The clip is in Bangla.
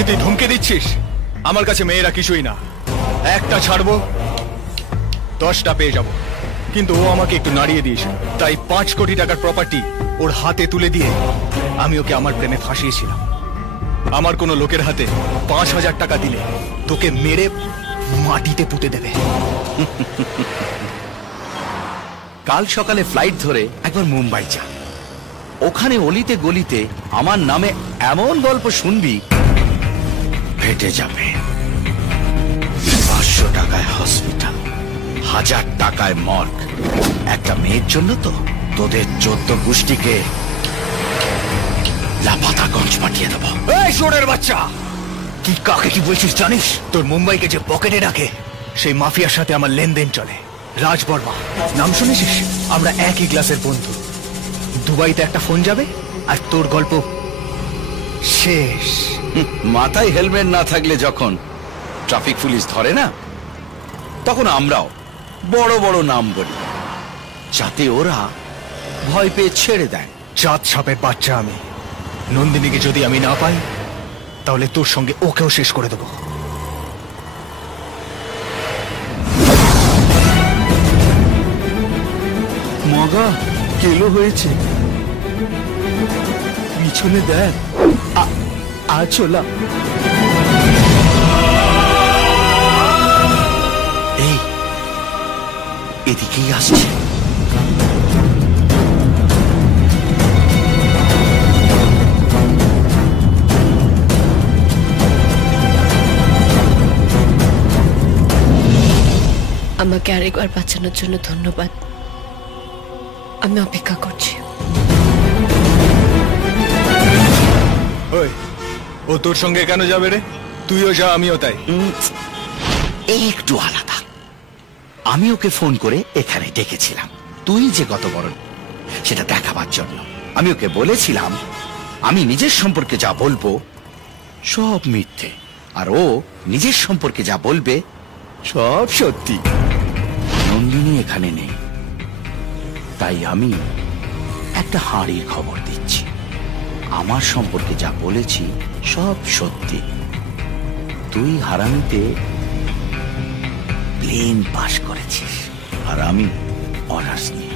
আমাকে তুই ধমকে দিচ্ছিস? আমার কাছে মেয়েরা কিছুই না। একটা ছাড়বো, 10টা পেয়ে যাব। কিন্তু ও আমাকে একটু নাড়িয়ে দিয়েছে, তাই 5 কোটি টাকার প্রপার্টি ওর হাতে তুলে দিয়ে আমি ওকে আমার প্রেমে ফাঁসিয়েছিলাম। আমার কোনো লোকের হাতে 5,000 টাকা দিলে তোকে মেরে মাটিতে পুঁতে দেবে। কাল সকালে ফ্লাইট ধরে একবার মুম্বাই যা। ওখানে অলিতে গলিতে আমার নামে এমন গল্প শুনবি, ফেটে যাবে। 500 টাকায় হসপিটাল, 1000 টাকায় মর্গ। একটা মেয়ের জন্য তো তোদের 14 গোষ্ঠীকে লাপাতাগঞ্জ পাঠিয়ে দেবো। এই শোরের বাচ্চা, কি কাকে কি বলছিস জানিস? তোর মুম্বাইকে যে পকেটে রাখে সেই মাফিয়ার সাথে আমার লেনদেন চলে। রাজ বর্মা নাম শুনেছিস? আমরা একই ক্লাসের বন্ধু। দুবাইতে একটা ফোন যাবে আর তোর গল্প শেষ। মাথায় হেলমেট না থাকলে যখন ট্রাফিক পুলিশ ধরে না, তখন আমরাও বড় বড় নাম বলি, যাতে ওরা ভয় পেয়ে ছেড়ে দেয়। চাঁদ সাপের বাচ্চা আমি। নন্দিনীকে যদি আমি না পাই, তাহলে তোর সঙ্গে ওকেও শেষ করে দেবো। মগা কেলো হয়েছে, পিছনে দেখ। আছোলা, এই এদিকেই আসছে। আমাকে আরেকবার বাঁচানোর জন্য ধন্যবাদ। আমি অপেক্ষা করছি। ওই, ও তোর সঙ্গে কেন যাবে রে? তুইও যা, আমিও তাই। এই একটু আলাদা। আমি ওকে ফোন করে এখানে ডেকেছিলাম, তুই যে কত বড় সেটা দেখাবার জন্য। আমি ওকে বলেছিলাম আমি নিজের সম্পর্কে যা বলবো সব মিথ্যে, আর ও নিজের সম্পর্কে যা বলবে সব সত্যি। নন্দিনী এখানে নেই, তাই আমি একটা হাঁড়ির খবর দিচ্ছি। আমার সম্পর্কে যা বলেছি সব সত্যি। তুই হারামিতে প্লেন পাস করেছিস, আর আমি অনার্স নিয়ে